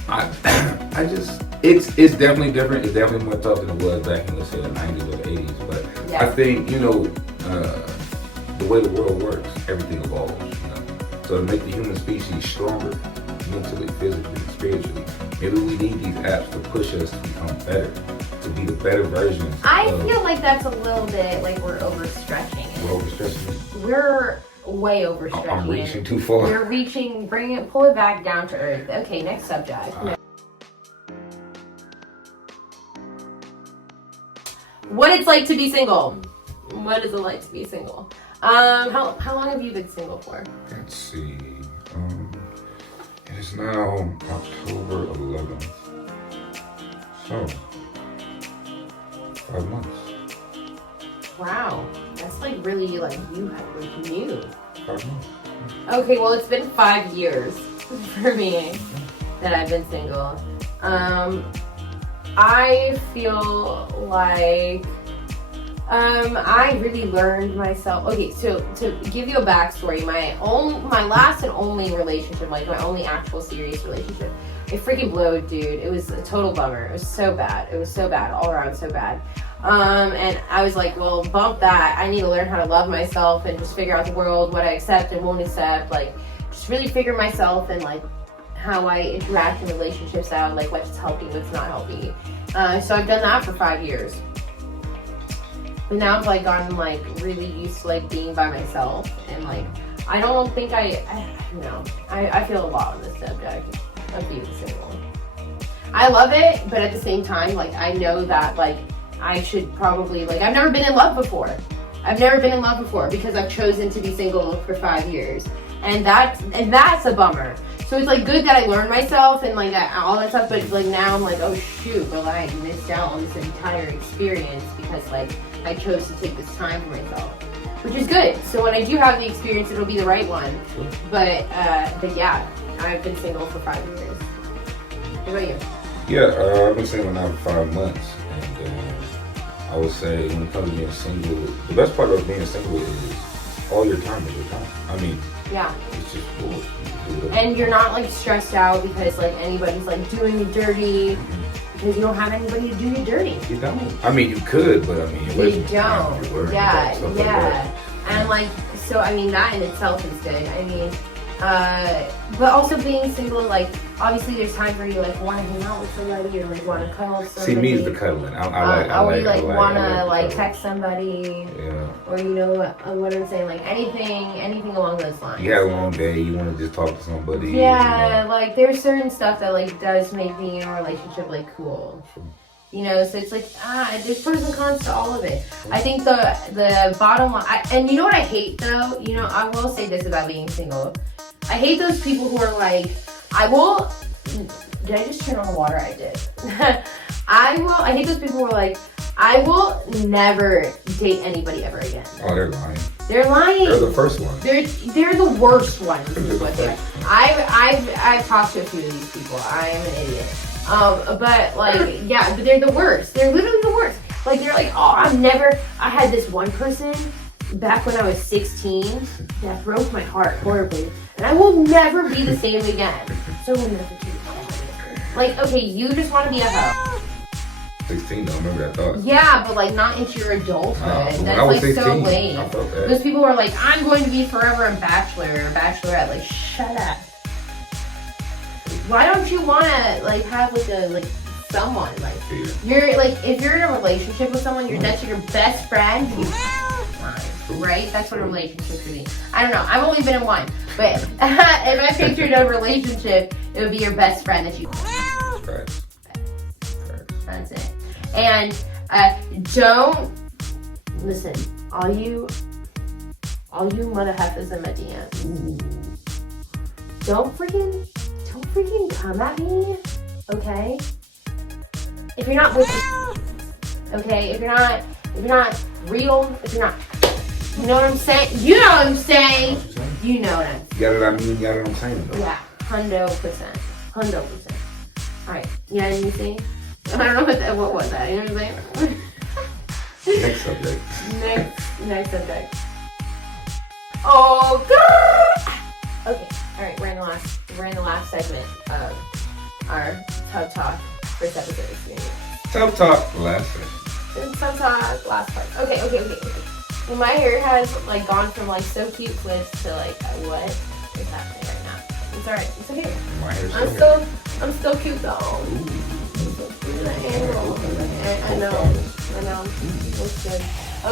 I just, it's definitely different. It's definitely more tough than it was back in, let's say, the 90s or the 80s. But I think, you know, the way the world works, everything evolves, you know. So to make the human species stronger, mentally, physically, spiritually, maybe we need these apps to push us to become better, to be the better versions. I feel like that's a little bit like we're overstretching it. We're overstretching it? We're way overstretching it. I'm reaching too far. We're reaching, pull it back down to earth. Okay, next subject. What it's like to be single. What is it like to be single? How long have you been single for? Let's see. It is now October 11th. So, 5 months. Wow, that's like really like you have like new. 5 months. Okay, well it's been 5 years for me that I've been single. I feel like I really learned myself. Okay, so to give you a backstory, my last and only relationship, like my only actual serious relationship, it freaking blowed, dude. It was a total bummer. It was so bad. It was so bad, all around so bad. And I was like, well, bump that. I need to learn how to love myself and just figure out the world, what I accept and won't accept, like just really figure myself and like how I interact in relationships out, like what's healthy, what's not healthy. So I've done that for 5 years. But now I've like gotten like really used to like being by myself, and like I don't think I feel a lot on this subject of being single. I love it, but at the same time, like I know that like I should probably like I've never been in love before. Because I've chosen to be single for 5 years, and that's a bummer. So it's like good that I learned myself and like all that stuff, but like now I'm like, oh shoot, well I missed out on this entire experience because like I chose to take this time for myself, which is good. So when I do have the experience, it'll be the right one. But yeah, I've been single for 5 years. What about you? Yeah, I've been single now for 5 months, and I would say when it comes to being single, the best part of being single is all your time is your time. I mean, yeah, it's just cool. And you're not like stressed out because like anybody's like doing you dirty, because you don't have anybody to do you dirty. You don't. I mean, you could, but I mean, you don't. Yeah. And like, so I mean, that in itself is good. I mean, but also being single, like obviously there's times where you like want to hang out with somebody or like want to cuddle with somebody. See, me is the cuddling. Or you like want to like text somebody. Yeah. Or you know what I'm saying, like anything along those lines. You had a long day. You want to just talk to somebody. Yeah, you know. Like there's certain stuff that like does make being in a relationship like cool. You know, so it's like there's pros and cons to all of it. I think the bottom line, and you know what I hate though. You know, I will say this about being single. I hate those people who are like, did I just turn on the water? I did. I hate those people who are like, I will never date anybody ever again. Oh, they're lying. They're lying. They're the first ones. They're the worst ones. Is what they are. I've talked to a few of these people. I am an idiot. But like, yeah, but they're the worst. They're literally the worst. Like they're like, oh, I had this one person back when I was 16 that broke my heart horribly, and I will never be the same again. So we'll never do that. Like, okay, you just want to be a hoe. 16, don't remember that thought. Yeah, but like not into your adulthood. That's like 16, so lame. I felt that. Those people who are like, I'm going to be forever a bachelor or bachelorette. Like, shut up. Why don't you want to like have like someone like you're like if you're in a relationship with someone, that's your best friend. Right? That's what a relationship should be. I don't know. I've only been in one, but if I pictured a relationship, it would be your best friend that you. Right. That's it. And don't listen. All you mother heifers in my DM. Don't freaking come at me, okay? If you're not with me, okay? If you're not real, if you're not, you know what I'm saying? You know what I'm saying? You know what I'm saying? You got it on me, you got it on saying though. Yeah, 100%. Alright, you know what I'm saying? I don't know what was that, you know what I'm saying? Next subject. Next subject. Oh, God! Okay, alright, we're in the last segment of our Tub Talk first episode experience. Tub Talk, last segment. Tub Talk, last part. Okay. Well, my hair has like gone from like so cute clips to like what is happening right now. It's alright, it's okay. My hair's I'm still cute though. I know. Looks good.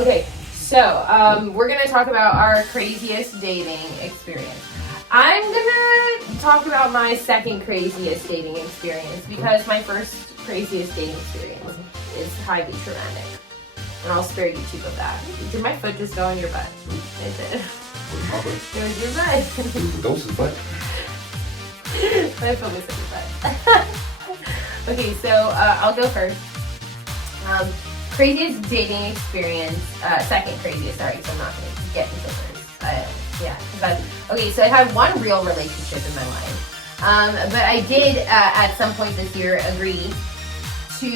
Okay, so we're gonna talk about our craziest dating experience. I'm gonna talk about my second craziest dating experience because my first craziest dating experience is highly traumatic. And I'll spare YouTube of that. Did my foot just go on your butt? It did. It was your butt. Dose's butt. My foot was in your butt. Okay, so I'll go first. Craziest dating experience, second craziest, sorry, so I'm not going to get into first. Okay, so I had one real relationship in my life. But I did, at some point this year, agree to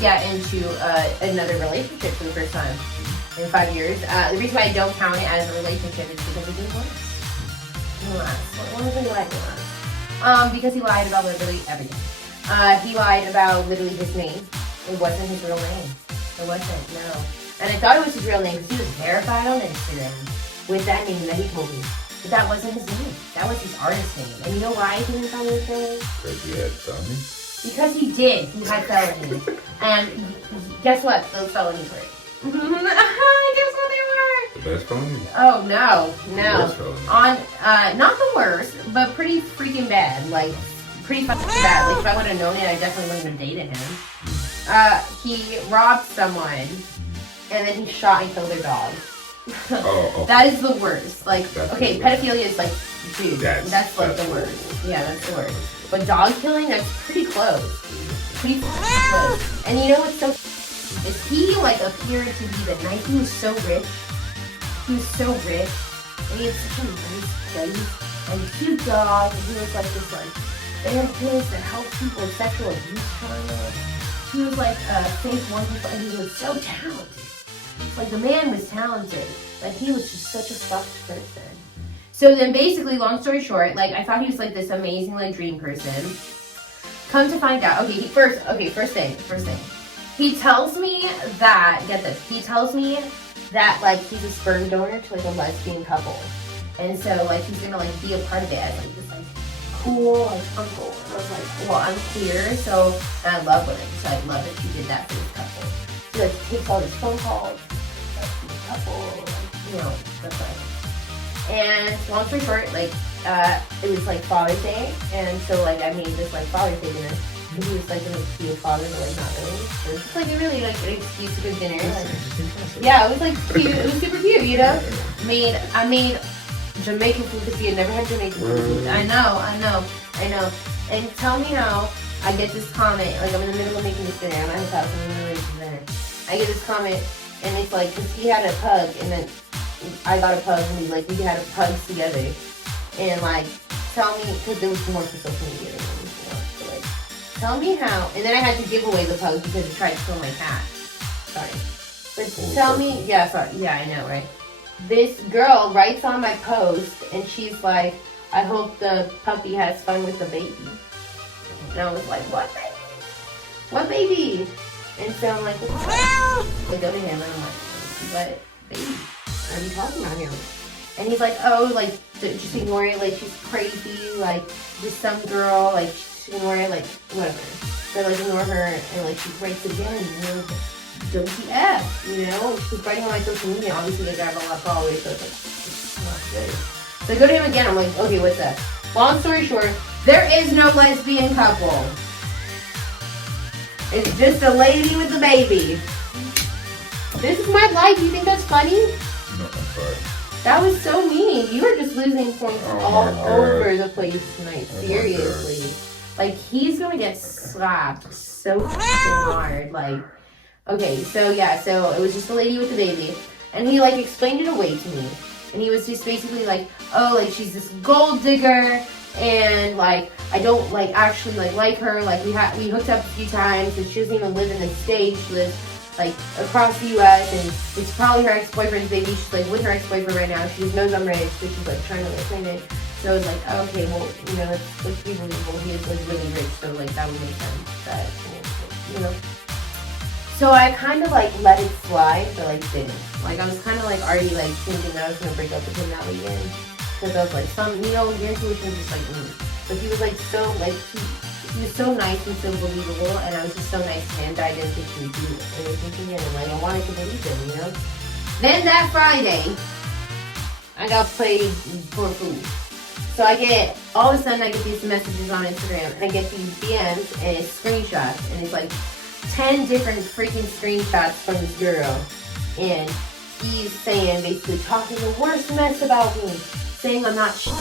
get into another relationship for the first time in 5 years. The reason why I don't count it as a relationship is because it didn't last. When was he lying about? Because he lied about literally everything. He lied about literally his name. It wasn't his real name. It wasn't, no. And I thought it was his real name because he was verified on Instagram with that name that he told me. But that wasn't his name. That was his artist name. And you know why he didn't tell me his name? Because he had felonies? Because he did. He had felonies. And guess what? Those felonies were. Guess what they were? The best felonies? Oh, no. The worst felonies. Not the worst, but pretty freaking bad. Like, pretty fucking bad. Like, if I would have known it, I definitely wouldn't have dated him. He robbed someone, and then he shot and killed their dog. Oh. That is the worst. Like, That's okay, the pedophilia is like, dude, that's like the the worst. Yeah, that's the worst. But dog killing, that's pretty close. Pretty close. And you know what's so is he like appeared to be the nice. He was so rich. He was so rich. And he had such a nice place and cute dog. And he was like this like therapist that helped people with sexual abuse trauma. He was like a safe one people, and he was so talented. Like the man was talented, but he was just such a fucked person. So then basically, long story short, like I thought he was like this amazing like dream person. Come to find out, first thing. He tells me that, get this, he tells me that like he's a sperm donor to like a lesbian couple. And so like he's gonna like be a part of it as like this like cool like uncle. And I was like, well, I'm queer, so and I love women, so I love that you did that for this couple. He like takes all these phone calls, like the couple, like, you know, that's like. And long story short, like it was like Father's Day, and so like I made this like Father's Day dinner. And he was like gonna be a father, but like not really. So it was just like a really like an excuse to go to dinner. Like, yeah, it was like cute. It was super cute, you know. I made Jamaican food because he had never had Jamaican food. I know. And tell me how I get this comment. Like I'm in the middle of making this dinner. I'm at his house. I'm in the middle of making dinner. I get this comment, and it's like because he had a pug, and then I got a pug, and we had a pug together. And like, tell me, because there was more for social media than anything else. So like, tell me how. And then I had to give away the pug because he tried to kill my cat. Sorry. But tell me, yeah, sorry. Yeah, I know, right? This girl writes on my post, and she's like, I hope the puppy has fun with the baby. And I was like, what baby? What baby? And so I'm like, I go to him, and I'm like, what baby? What are you talking about him? And he's like, oh, like, just ignore it, like, she's crazy, like, just some girl, like, just ignore it, like, whatever. So, like, ignore her, and, like, she writes again, you know, WTF, you know? She's writing on my social media, obviously, like, I have a lot of followers, so it's, like, it's not good. So I go to him again, I'm like, okay, what's up? Long story short, there is no lesbian couple. It's just a lady with a baby. This is my life, you think that's funny? No, I'm sorry. That was so mean. You were just losing points all over the place tonight. Seriously. Like, he's gonna get slapped so hard. Like, okay, so yeah, so it was just a lady with a baby. And he, like, explained it away to me. And he was just basically like, oh, like, she's this gold digger. And, like, I don't, like, actually, like her. Like, we hooked up a few times. And she doesn't even live in the States. She lives like across the U.S. and it's probably her ex-boyfriend's baby. She's like with her ex-boyfriend right now. She knows I'm rich, so she's like trying to like claim it. So it's like, okay, well, you know, let's be believable. He is like really rich, so like that would make sense. That, you know. So I kind of like let it slide, but like didn't. Like I was kind of like already like thinking that I was gonna break up with him that weekend because I was like, you know, your intuition was just like me. But he was like so like he was so nice and so believable, and I was just so nice to him that I didn't think he would do anything to me, and like I wanted to believe him, you know. Then that Friday, I got played for food. So all of a sudden I get these messages on Instagram, and I get these DMs and it's screenshots, and it's like 10 different freaking screenshots from this girl, and he's saying basically talking the worst mess about me, saying I'm not shit,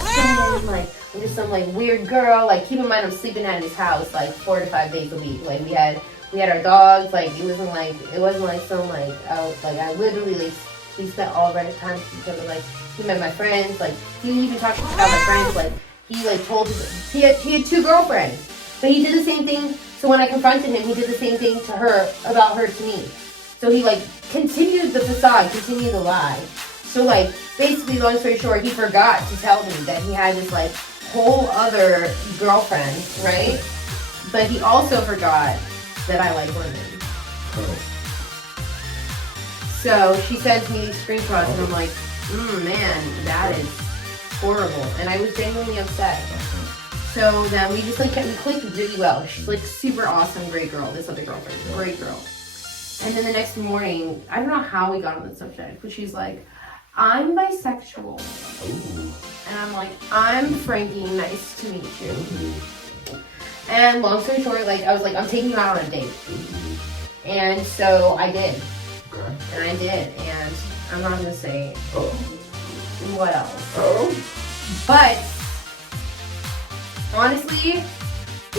like I'm just some like weird girl. Like keep in mind I'm sleeping at his house like 4 to 5 days a week. Like we had our dogs. Like it wasn't like some like I literally like we spent all of our time with each other. Like he met my friends. Like he even talked about my friends. Like he like told he had 2 girlfriends, but he did the same thing. So when I confronted him, he did the same thing to her about her to me. So he like continued the facade, continued the lie. So like basically, long story short, he forgot to tell me that he had this like whole other girlfriend, right? But he also forgot that I like women. Oh. So she sends me these screenshots, and I'm like, man, that is horrible, and I was genuinely upset. So then we just like we clicked really well. She's like super awesome, great girl. This other girlfriend, great girl. And then the next morning, I don't know how we got on the subject, but she's like, I'm bisexual. Ooh. And I'm like, I'm Frankie, nice to meet you. Ooh. And long story short, like I was like, I'm taking you out on a date. Ooh. And so I did. Okay. And I did. And I'm not gonna say what else. Oh. But honestly,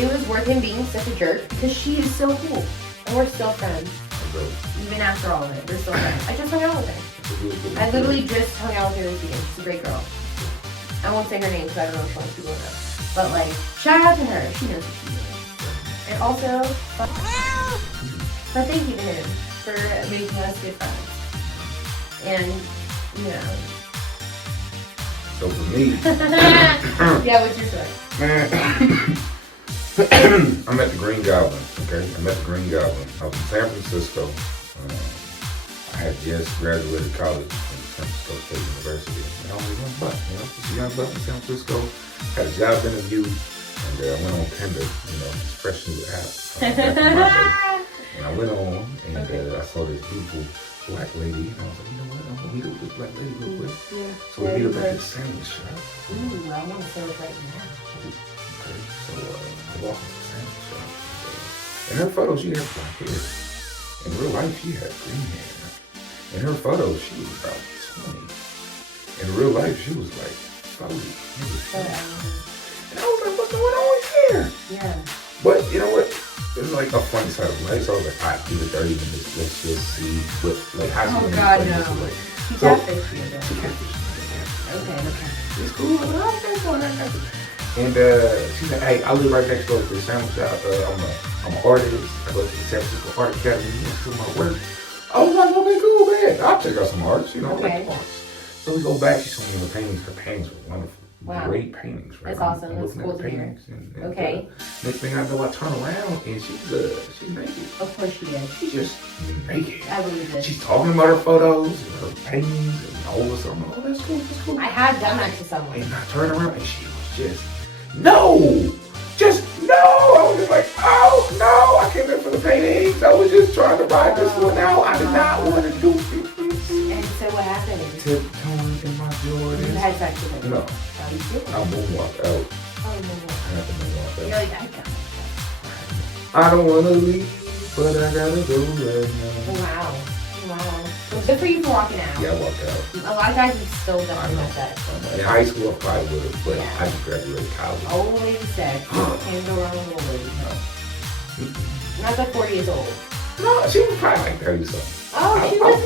it was worth him being such a jerk because she is so cool. And we're still friends. Okay. Even after all of it, we're still friends. I just hung out with her. I literally just hung out with her this weekend. She's a great girl. I won't say her name because I don't know if she wants people to know. But like, shout out to her. She knows what she's doing. And also, but thank you to him for making us good friends. And, you know. So for me, yeah, what's your story? I met the Green Goblin, okay? I met the Green Goblin. I was in San Francisco. I had just graduated college from San Francisco State University. And I only went butt, just a young butt in San Francisco. Had a job interview, and I went on Tinder, just fresh new app. And I went on, and I saw this beautiful black lady, and I was like, you know what? I'm gonna meet up with this black lady real quick. Yeah. So we meet up at this sandwich shop. Ooh, I want to sandwich right now. Okay, so I walk into the sandwich shop. In her photo, she had black hair. In real life, she had green hair. In her photo, she was about 20. In real life, she was like 40. And I was like, what's going on here? Yeah. But you know what? It was like a funny side of life. So I was like, all right, give it 30 minutes. Let's just see what, like, how she's going to play this way. She catfished you then. She catfished me. Okay. It's cool. I'm like, okay, cool. And she said, hey, I live right next door to the sandwich shop. I'm an artist. I go to the San Francisco Art Academy to do my work. I was like, okay, cool, man. I'll check out some arts, I like arts. So we go back, she showed me her paintings. Her paintings were wonderful. Wow. Great paintings, right? That's awesome. I'm That's looking cool at the to hear. paintings. And, Okay. Next thing I know, I turn around and she's naked. Of course she is. She's just naked. I believe it. She's talking about her photos and her paintings and all this. I'm like, oh, that's cool. I have done that to someone. And I turned around and she was just, no! I was just like, oh, no, I came in for the paintings. I was just trying to ride this one out. I did not want to do it. And so what happened? Tiptoeing in my Jordans. You had sex with her? No. Oh, you did? I moonwalked out. Oh, no. I had to moonwalk out. You're like, I got it. I don't want to leave, but I gotta go right now. Wow. Well, good for you for walking out. Yeah, I walked out. A lot of guys would still definitely have that. In high school, I probably would have, but I just graduated college. Old lady sex. Can't go wrong with old lady. Not that 40 is old. No, she was probably like 30 something. Oh, she wasn't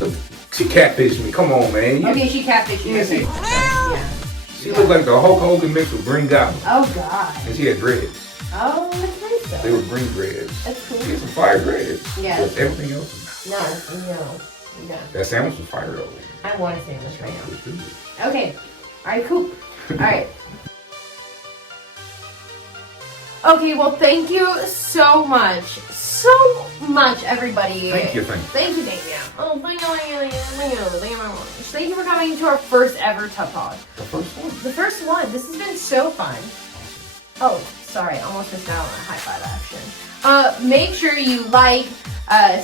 even old. She catfished me. Come on, man. Okay, she catfished you. Yeah. She looked like the Hulk Hogan mixed with Green Goblin. Oh, God. And she had dreads. Oh, that's nice though. They were green dreads. That's cool. She had some fire dreads. Yeah. But everything else was No. That sandwich was fire though. I want a sandwich right now. Okay. Alright, cool. Alright. Okay, well, thank you so much, everybody. Thank you. Thank you. Oh, thank you very much. Thank you for coming to our first ever Tubtalk. The first one. The first one. This has been so fun. Oh, sorry, almost missed out on a high five action. Make sure you like,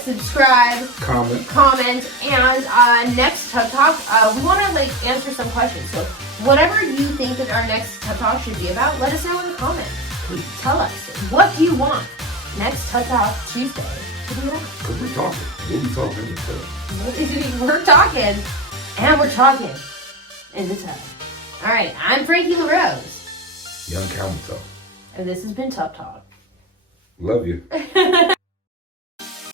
subscribe, comment, and next Tubtalk, we want to answer some questions. So whatever you think that our next Tubtalk should be about, let us know in the comments. Please tell us, what do you want next Tubtalk Tuesday to be about? Because we're talking. We'll be talking. We're talking, and we're talking in the tub. All right, I'm Frankie LaRose. YungCamelToe. And this has been Tubtalk. Love you.